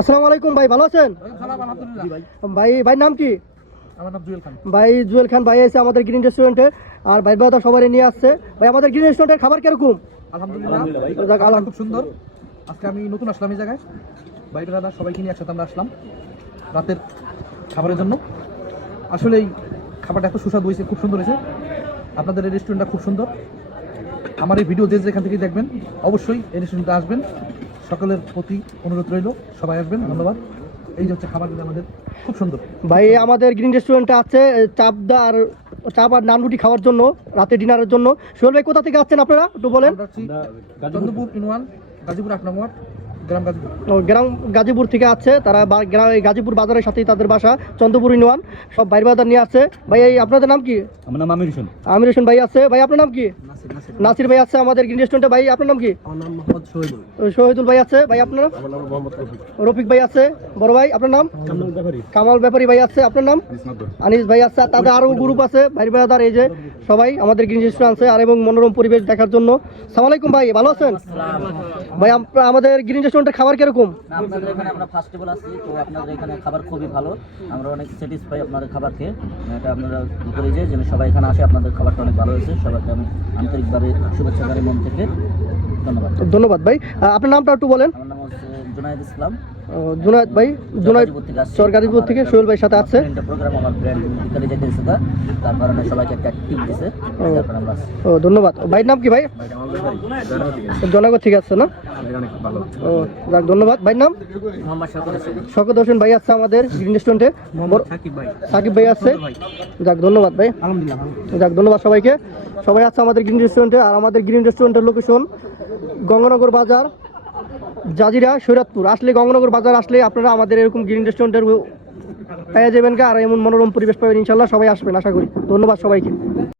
আসসালামু আলাইকুম ভাই, ভালো আছেন? ভাই নাম কি? আমার নাম জুয়েল খান। ভাই জুয়েল খান ভাই এসে আমাদের গ্রিন রেস্টুরেন্টে, আর ভাই বাদা সবাই নিয়ে আসছে। ভাই আমাদের গ্রিন রেস্টুরেন্টের খাবার কিরকম? আলহামদুলিল্লাহ খুব সুন্দর। আজকে আমি নতুন আসলাম এই জায়গায়, ভাই দাদা সবাইকে নিয়ে একসাথে আমরা আসলাম রাতের খাবারের জন্য। আসলে এই খাবারটা এত সুস্বাদু হয়েছে, খুব সুন্দর হয়েছে। আপনাদের এই রেস্টুরেন্টটা খুব সুন্দর। আমার এই ভিডিও যেখান থেকে দেখবেন অবশ্যই এই রেস্টুরেন্টে আসবেন। সকলের প্রতি অনুরোধ রইল, সবাই আসবেন। ধন্যবাদ। এই যে হচ্ছে খাবার দিলে আমাদের খুব সুন্দর। ভাই আমাদের গ্রিন রেস্টুরেন্টে আছে চাপ আর নান রুটি খাওয়ার জন্য, রাতে ডিনারের জন্য। সোহেল ভাই কোথা থেকে আসছেন আপনারা একটু বলেন? চন্দ্রপুর ইউনিয়ন, গাজীপুর 8 নম্বর, গ্রাম গাজীপুর। গ্রাম গাজীপুর থেকে আছে তারা, গাজীপুর বাজারের সাথেই তাদের বাসা, চন্দ্রপুর ইউনিয়ন। সব বাইরে বাজার নিয়ে আসছে। ভাই আপনাদের নাম কি? আমার নাম আমির হোসেন। আমির হোসেন ভাই আছে। ভাই আপনার নাম কি? নাসির ভাই আছে আমাদের গ্রিন রেস্টুরেন্টে। ভাই আপনার নাম কি? শহীদুল ভাই আছে। ভাই আপনার? রফিক ভাই আছে। বড় ভাই আপনার নাম? কামাল ব্যাপারী ভাই আছে। আপনার নাম? আনিস ভাই আছে। তাদের আরো গ্রুপ আছে ভাই ব্রাদার, এই যে সবাই আমাদের গ্রিন রেস্টুরেন্ট আছে আর এবং মনোরম পরিবেশ দেখার জন্য। আসসালামু আলাইকুম ভাই, ভালো আছেন? ভাই আমাদের গ্রিন রেস্টুরেন্টের খাবার কিরকম? আপনাদের এখানে আমরা ফার্স্ট টেবল আসছি, তো আপনাদের এখানে খাবার খুবই ভালো। আমরা অনেক স্যাটিসফাই আপনাদের খাবার খেয়ে। এটা আপনারা করি যে যেন সবাই এখানে আসে, আপনাদের খাবারটা অনেক ভালো হয়েছে। সবাইকে আমি আন্তরিকভাবে শুভেচ্ছা জানাই মন থেকে। ধন্যবাদ। ধন্যবাদ ভাই। আপনার নামটা একটু বলেন? আমার নাম হচ্ছে জুনায়েদ ইসলাম। জুনায়েদ ভাই, জুনায়েদ গাজীপুর থেকে। সোহেল ভাই সাথে আছে। প্রোগ্রাম আমার ব্র্যান্ড বিকালে যেতে এসে তার কারণে সবাইকে একটা টিপ দিছে। ও ধন্যবাদ। ভাইয়ের নাম কি ভাই? জনগর ঠিক আছে না? ও যাক, ধন্যবাদ। ভাইয়ের নাম? শকত হোসেন ভাই আছে আমাদের গ্রিন রেস্টুরেন্টে। সাকিব ভাই আছে। যাক ধন্যবাদ ভাই। যাক ধন্যবাদ সবাইকে। সবাই আছে আমাদের গ্রিন রেস্টুরেন্টে। আর আমাদের গ্রিন রেস্টুরেন্টের লোকেশন গঙ্গানগর বাজার, জাজিরা, সৈরাতপুর। আসলে গঙ্গানগর বাজার আসলে আপনারা আমাদের এরকম গ্রিন রেস্টুরেন্টের পেয়ে যাবেন, আর এমন মনোরম পরিবেশ পাবেন ইনশাল্লাহ। সবাই আসবেন আশা করি। ধন্যবাদ সবাইকে।